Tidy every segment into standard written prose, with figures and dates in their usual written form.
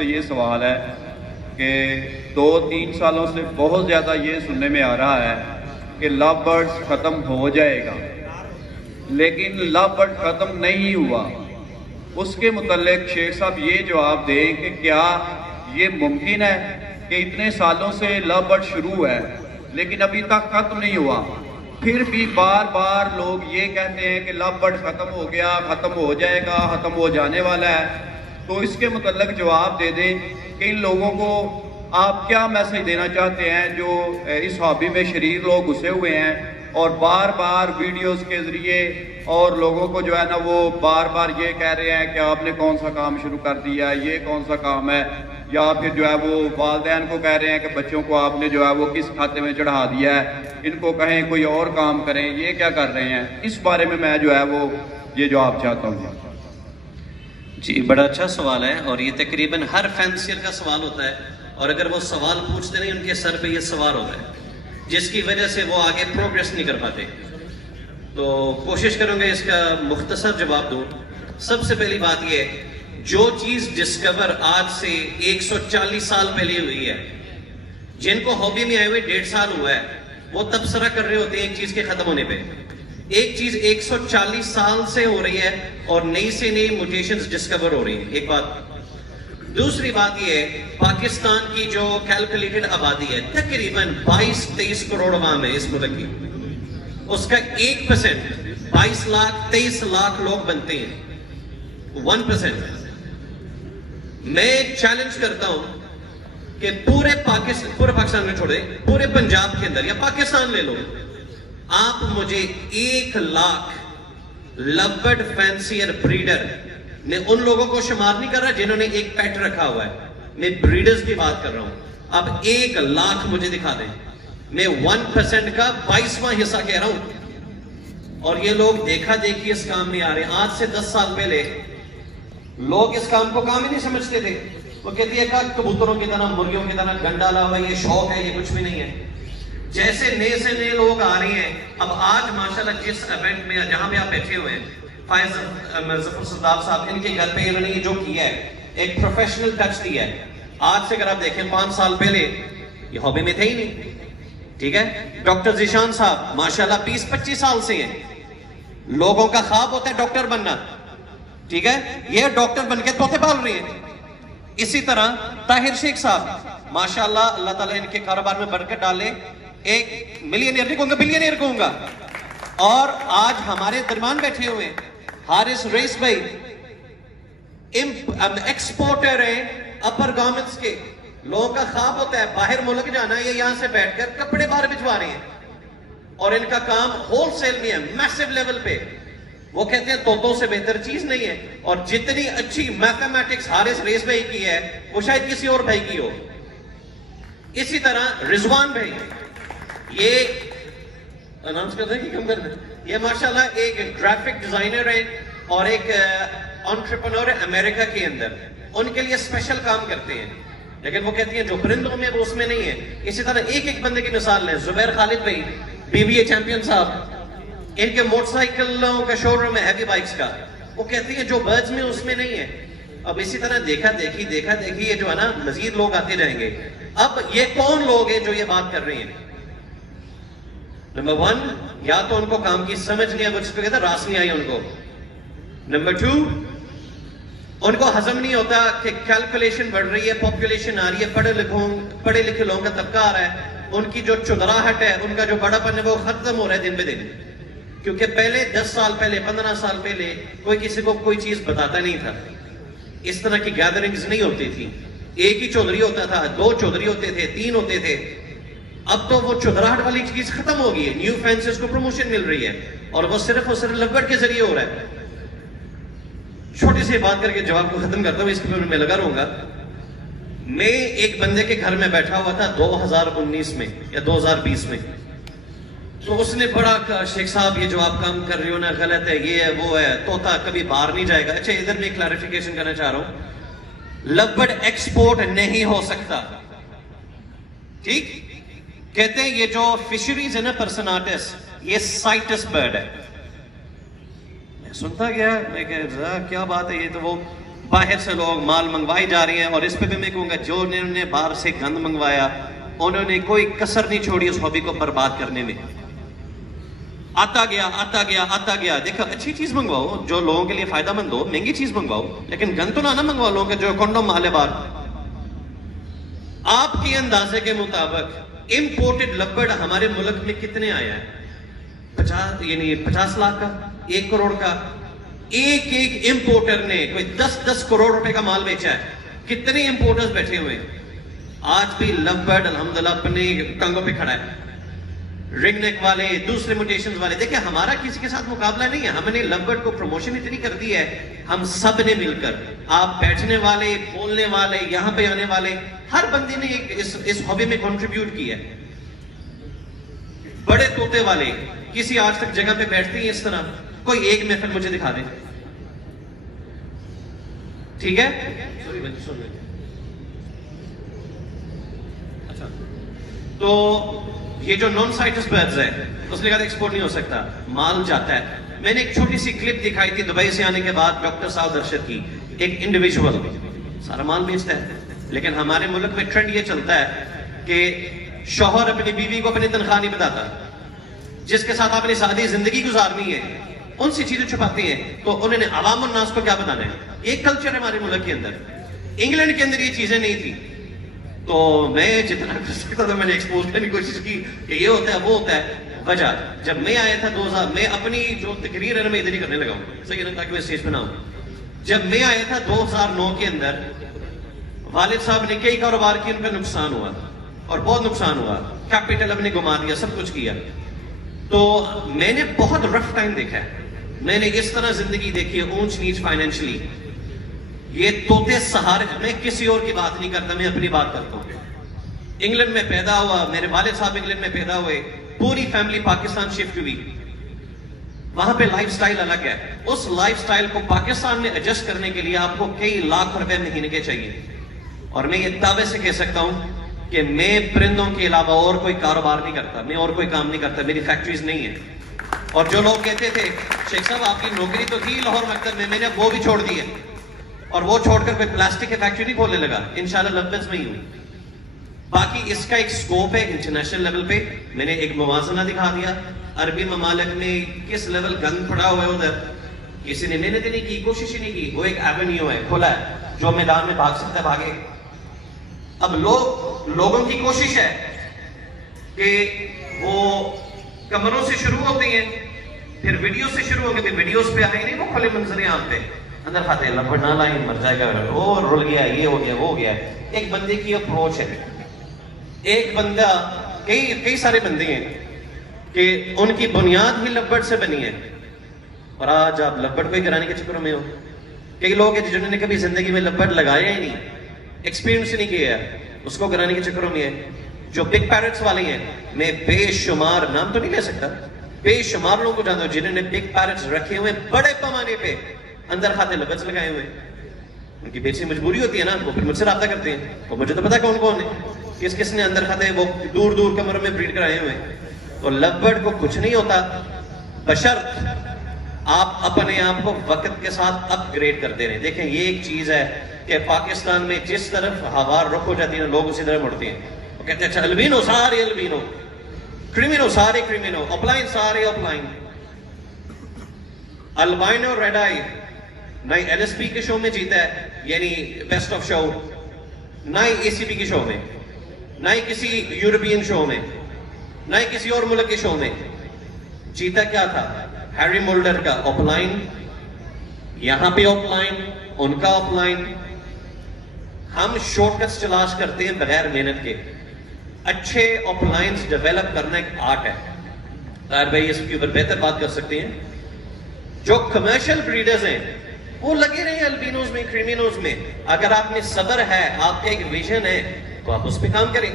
سے یہ سوال ہے کہ 2-3 سالوں سے بہت زیادہ یہ سننے میں آ رہا ہے کہ لو برڈز ختم ہو جائے گا، لیکن لو برڈ ختم نہیں ہوا۔ اس کے متعلق شیخ صاحب یہ جواب دیں کہ کیا یہ ممکن ہے کہ اتنے سالوں سے لو برڈ شروع ہے لیکن ابھی تک ختم نہیں ہوا، پھر بھی بار بار لوگ یہ کہتے ہیں کہ لو برڈ ختم ہو گیا، ختم ہو جائے گا، ختم ہو جانے والا ہے؟ تو اس کے متعلق جواب دے دیں کہ ان لوگوں کو آپ کیا میسج دینا چاہتے ہیں جو اس ہابی میں شریر لوگ گھسے ہوئے ہیں اور بار بار ویڈیوز کے ذریعے اور لوگوں کو جو ہے نا وہ بار بار یہ کہہ رہے ہیں کہ آپ نے کون سا کام شروع کر دیا ہے، یہ کون سا کام ہے، یا پھر جو ہے وہ والدین کو کہہ رہے ہیں کہ بچوں کو آپ نے جو ہے وہ کس کھاتے میں چڑھا دیا ہے، ان کو کہیں کوئی اور کام کریں، یہ کیا کر رہے ہیں؟ اس بارے میں جو ہے وہ یہ جواب چاہتا ہوں۔ جی بڑا اچھا سوال ہے، اور یہ تقریباً ہر فینسیئر کا سوال ہوتا ہے، اور اگر وہ سوال پوچھتے نہیں ان کے سر پہ یہ سوار ہوتا ہے جس کی وجہ سے وہ آگے پروگریس نہیں کر پاتے۔ تو کوشش کروں گا اس کا مختصر جواب دوں۔ سب سے پہلی بات یہ ہے، جو چیز ڈسکور آج سے 140 سال پہلے ہوئی ہے، جن کو ہابی میں آئے ہوئے 1.5 سال ہوا ہے، وہ تبصرہ کر رہے ہوتے ہیں ایک چیز کے ختم ہونے پہ۔ ایک چیز 140 سال سے ہو رہی ہے اور نئی سے نئی موٹیشنز ڈسکور ہو رہی ہیں، ایک بات۔ دوسری بات یہ ہے، پاکستان کی جو کیلکولیٹڈ آبادی ہے تقریباً 22-23 کروڑ عوام ہے اس ملک کی، اس کا 1% 22 لاکھ 23 لاکھ لوگ بنتے ہیں، 1%۔ میں چیلنج کرتا ہوں کہ پورے پاکستان میں چھوڑے، پورے پنجاب کے اندر یا پاکستان لے لو، آپ مجھے 1 لاکھ لبڈ فینسیئر بریڈر، میں ان لوگوں کو شمار نہیں کر رہا جنہوں نے ایک پیٹ رکھا ہوا ہے، میں بریڈرز کی بات کر رہا ہوں، اب 1 لاکھ مجھے دکھا دیں، میں 1% کا 22واں حصہ کہہ رہا ہوں۔ اور یہ لوگ دیکھا دیکھی اس کام میں آ رہے ہیں۔ آج سے 10 سال پہلے لوگ اس کام کو کام ہی نہیں سمجھتے تھے، وہ کہتے ہیں کہ کبوتروں کی طرح مرغیوں کی طرح گن ڈالا ہوا ہے، یہ شوق ہے، یہ کچھ بھی نہیں ہے۔ جیسے نئے سے نئے لوگ آ رہے ہیں، اب آج ماشاءاللہ جس ایونٹ میں جہاں پہ آپ بیٹھے ہوئے ہیں، فائز ظفر سردار صاحب، ان کے گھر پہ انہوں نے یہ جو کیا ہے ایک پروفیشنل ٹچ دیا ہے۔ آج سے اگر آپ دیکھیں 5 سال پہلے یہ ہابی میں تھے ہی نہیں، ٹھیک ہے۔ ڈاکٹر ذیشان صاحب ماشاءاللہ 20-25 سال سے ہیں، لوگوں کا خواب ہوتا ہے ڈاکٹر بننا، ٹھیک ہے، یہ ڈاکٹر بن کے طوطے پال رہے ہیں۔ اسی طرح طاہر شیخ صاحب ماشاءاللہ، اللہ تعالیٰ ان کے کاروبار میں برکت ڈالے، ایک ملینئر نہیں کہوں گا، بلینئر کہوں گا، اور آج ہمارے درمیان بیٹھے ہوئے ہیں۔ حارث رئیس بھائی ایکسپورٹر ہیں اپر گارمنٹس کے، لوگوں کا خواب ہوتا ہے باہر ملک جانا، یہ یہاں سے بیٹھ کر کپڑے باہر بھجوا رہے ہیں، اور ان کا کام ہول سیل میں ہے، میسیو لیول پہ۔ وہ کہتے ہیں طوطوں سے بہتر چیز نہیں ہے، اور جتنی اچھی میتھمیٹکس حارث رئیس بھائی کی ہے وہ شاید کسی اور بھائی کی ہو۔ اسی طرح رضوان بھائی، یہ اناؤنس کر دیں کہ کم کر دیں، یہ ماشاءاللہ ایک گرافک ڈیزائنر ہے اور ایک انٹرپرنور ہے امریکہ کے اندر، ان کے لیے اسپیشل کام کرتے ہیں، لیکن وہ کہتی ہیں جو پرندوں میں وہ اس میں نہیں ہے۔ اسی طرح ایک بندے کی مثال لیں، زبیر خالد بھائی BBA چیمپئن صاحب، ان کے موٹر سائیکلوں کا شو روم ہے ہیوی بائکس کا، وہ کہتی ہیں جو برڈز میں اس میں نہیں ہے۔ اب اسی طرح دیکھا دیکھی یہ جو ہے نا مزید لوگ آتے جائیں گے۔ اب یہ کون لوگ ہیں جو یہ بات کر رہے ہیں؟ نمبر 1، یا تو ان کو کام کی سمجھ نہیں ہے، جس کو کہتا ہے راس نہیں آئی ان کو۔ نمبر 2، ان کو ہضم نہیں ہوتا کہ کیلکولیشن بڑھ رہی ہے، پاپولیشن آ رہی ہے، پڑھے لکھے لوگوں کا طبقہ آ رہا ہے، ان کی جو چدراہٹ ہے، ان کا جو بڑا پن ہے وہ ختم ہو رہا ہے دن بہ دن، کیونکہ پہلے 10 سال پہلے 15 سال پہلے کوئی کسی کو کوئی چیز بتاتا نہیں تھا، اس طرح کی گیدرنگز نہیں ہوتی تھی، ایک ہی چودھری ہوتا تھا، 2 چودھری ہوتے تھے، 3 ہوتے تھے۔ اب تو وہ چودراہٹ والی چیز ختم ہو گئی ہے، نیو فینسز کو پروموشن مل رہی ہے، اور وہ صرف اور صرف لبڈ کے ذریعے ہو رہا ہے۔ چھوٹی سی بات کر کے جواب کو ختم کرتا ہوں، اس کے میں لگا رہوں گا۔ میں ایک بندے کے گھر میں بیٹھا ہوا تھا 2019 میں یا 2020 میں، تو اس نے بڑا کہا شیخ صاحب یہ جو آپ کام کر رہے ہو نا غلط ہے، یہ ہے وہ ہے، طوطا کبھی باہر نہیں جائے گا۔ اچھا ادھر میں کلیریفیکیشن کرنا چاہ رہا ہوں، لبڈ ایکسپورٹ نہیں ہو سکتا، ٹھیک؟ کہتے ہیں یہ جو فشریز ہے نا پرسناٹس، یہ سائٹس برڈ ہے۔ میں سنتا گیا، میں کہا کیا بات ہے، یہ تو وہ باہر سے لوگ مال منگوائی جا رہی ہیں، اور اس پہ بھی میں کہوں گا جو انہوں نے باہر سے گند منگوایا انہوں نے کوئی کسر نہیں چھوڑی اس ہابی کو برباد کرنے میں. آتا گیا. دیکھو اچھی چیز منگواؤ جو لوگوں کے لیے فائدہ مند ہو، مہنگی چیز منگواؤ، لیکن گند تو نہ منگوا لو کہ جو کنڈوم مالے بار. آپ کے اندازے کے مطابق امپورٹڈ لبڑ ہمارے ملک میں کتنے آیا ہے؟ 50 لاکھ کا، 1 کروڑ کا. ایک امپورٹر نے کوئی 10 کروڑ روپے کا مال بیچا ہے. کتنے امپورٹرز بیٹھے ہوئے ہیں؟ آج بھی لبرڈ الحمدللہ اپنے ٹانگوں پہ کھڑا ہے. رنگ نیک والے، دوسرے موٹیشنز والے، دیکھیں ہمارا کسی کے ساتھ مقابلہ نہیں ہے. ہم نے لبرڈ کو پروموشن اتنی کر دی ہے ہم سب نے مل کر، آپ بیٹھنے والے، بولنے والے، یہاں پہ آنے والے، ہر بندے نے اس ہابی میں کنٹریبیوٹ کیا ہے. بڑے طوطے والے کسی آج تک جگہ پہ بیٹھتے ہیں اس طرح؟ کوئی ایک محفل مجھے دکھا دیں. ٹھیک ہے، تو یہ جو نان سائٹس برڈز ہے اس نے کہا ایکسپورٹ نہیں ہو سکتا، مال جاتا ہے. میں نے ایک چھوٹی سی کلپ دکھائی تھی دبئی سے آنے کے بعد ڈاکٹر صاحب درشد کی. ایک انڈیویجول سارا مال بیچتا ہے، لیکن ہمارے ملک میں ٹرینڈ یہ چلتا ہے کہ شوہر اپنی بیوی کو اپنی تنخواہ نہیں بتاتا، جس کے ساتھ آپ نے سادی زندگی گزارنی ہے ان سی چیزیں چھپاتے ہیں. تو انہوں نے عوام الناس کو کیا بتانا ہے؟ ایک کلچر ہے ہمارے ملک کے اندر. انگلینڈ کے اندر یہ چیزیں نہیں تھی. تو میں جتنا کر سکتا تھا میں نے ایکسپوز کرنے کی کوشش کی کہ یہ ہوتا ہے وہ ہوتا ہے. وجہ جب میں آیا تھا 2000 میں اپنی جو تقریر ہے میں ادھر ہی کرنے لگا ہوں صحیح ہے تاکہ میں اسٹیج پہ نہ ہوں. جب میں آیا تھا 2009 کے اندر والد صاحب نے کئی کاروبار کی، ان کا نقصان ہوا اور بہت نقصان ہوا، کیپٹل ہم نے گما دیا، سب کچھ کیا. تو میں نے بہت رف ٹائم دیکھا ہے، میں نے اس طرح زندگی دیکھی ہے، اونچ نیچ فائنینشلی. یہ طوطے سہارے، میں کسی اور کی بات نہیں کرتا، میں اپنی بات کرتا ہوں. انگلینڈ میں پیدا ہوا، میرے والد صاحب انگلینڈ میں پیدا ہوئے، پوری فیملی پاکستان شفٹ ہوئی. وہاں پہ لائف سٹائل الگ ہے. اس لائف سٹائل کو پاکستان میں ایڈجسٹ کرنے کے لیے آپ کو کئی لاکھ روپے مہینے کے چاہیے. اور میں یہ دعوے سے کہہ سکتا ہوں کہ میں پرندوں کے علاوہ اور کوئی کاروبار نہیں کرتا، میں اور کوئی کام نہیں کرتا، میری فیکٹریز نہیں ہیں. اور جو لوگ کہتے تھے شیخ صاحب آپ کی نوکری تو تھی لاہور مکتب میں نے وہ بھی چھوڑ دی ہے، اور وہ چھوڑ کر کوئی پلاسٹک کی فیکٹری نہیں کھولنے لگا، انشاءاللہ لبز میں ہی ہوں. باقی اس کا ایک سکوپ ہے انٹرنیشنل لیول پہ. میں نے ایک موازنہ دکھا دیا عربی ممالک میں کس لیول گند پڑا ہوا ہے. ادھر کسی نے محنت نہیں کی، کوشش ہی نہیں کی. وہ ایک ایونیو ہے کھلا ہے، جو میدان میں بھاگ سکتا ہے بھاگے. اب لوگوں کی کوشش ہے کہ وہ کمروں سے شروع ہوتے ہیں، پھر ویڈیو سے شروع ہو گئے، ویڈیوز پہ آئے نہیں، وہ کھلے منظر عام پہ اندر کھاتے ہیں لبڑ نہ لائیں مر جائے گا، وہ رول گیا، یہ ہو گیا، وہ ہو گیا. ایک بندے کی اپروچ ہے. ایک بندہ، کئی سارے بندے ہیں کہ ان کی بنیاد ہی لبڑ سے بنی ہے، اور آج آپ لبڑ کو ہی کرانے کے چکروں میں ہو. کئی لوگ ہیں جنہوں نے کبھی زندگی میں لبڑ لگایا ہی نہیں، ایکسپیرینس نہیں کیا ہے، اس کو کرانے کے چکروں میں ہے. جو بگ پیرٹس والے ہیں، میں بے شمار نام تو نہیں لے سکتا، بے شمار لوگوں کو جانتا ہوں جنہوں نے بگ پیرٹس رکھے ہوئے بڑے پیمانے پہ اندر کھاتے لبڑ لگائے ہوئے. ان کی بیچی مجبوری ہوتی ہے نا، وہ پھر مجھ سے رابطہ کرتے ہیں، اور مجھے تو پتا کون کون ہے، کس نے اندر کھاتے وہ دور دور کمروں میں بریڈ کرائے ہوئے. تو لبڑ کو کچھ نہیں ہوتا بشرط آپ اپنے آپ کو وقت کے ساتھ اپ گریڈ کرتے رہیں. دیکھیں یہ ایک چیز ہے کہ پاکستان میں جس طرف ہوا رخ ہو جاتی ہے لوگ اسی طرف مڑتے ہیں. وہ کہتے ہیں اچھا البینو سارے البینو، کریمینو سارے کریمینو، اپلائن سارے اپلائن. البائنو ریڈ آئی نہ ایل ایس پی کے شو میں جیتا ہے، یعنی بیسٹ آف شو، نہ اے سی پی کے شو میں، نہ کسی یورپین شو میں، نہ کسی اور ملک کے شو میں. جیتا کیا تھا؟ ہیری مولڈر کا اپ لائن، یہاں پہ اپ لائن، ان کا اپ لائن. ہم شارٹ کٹس تلاش کرتے ہیں بغیر محنت کے. اچھے اپ لائنز ڈیولپ کرنا ایک آرٹ ہے. طاہر بھائی اس کے اوپر بہتر بات کر سکتے ہیں. جو کمرشل بریڈرز ہیں وہ لگے رہے ہیں البینوز میں، کریمینوز میں. اگر آپ میں صبر ہے، آپ کا ایک ویژن ہے، تو آپ اس پہ کام کریں.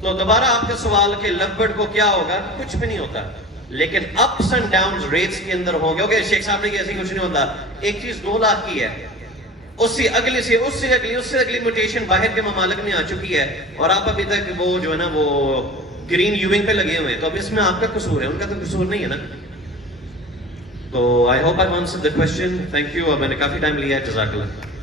تو دوبارہ آپ کا سوال کہ لبڑ کو کیا ہوگا؟ کچھ بھی نہیں ہوتا، لیکن اپس اینڈ ڈاؤنز ریٹس کے اندر ہوں گے. اوکے شیخ صاحب نے کہ ایسی کچھ نہیں ہوتا. ایک چیز 2 لاکھ کی ہے، اس سے اگلی موٹیشن باہر کے ممالک میں آ چکی ہے، اور آپ ابھی تک وہ جو ہے نا وہ گرین یوونگ پہ لگے ہوئے ہیں. تو اب اس میں آپ کا قصور ہے، ان کا تو قصور نہیں ہے نا. تو I hope I answer the question. Thank you. اور میں نے کافی ٹائم لیا ہے. جزاک اللہ.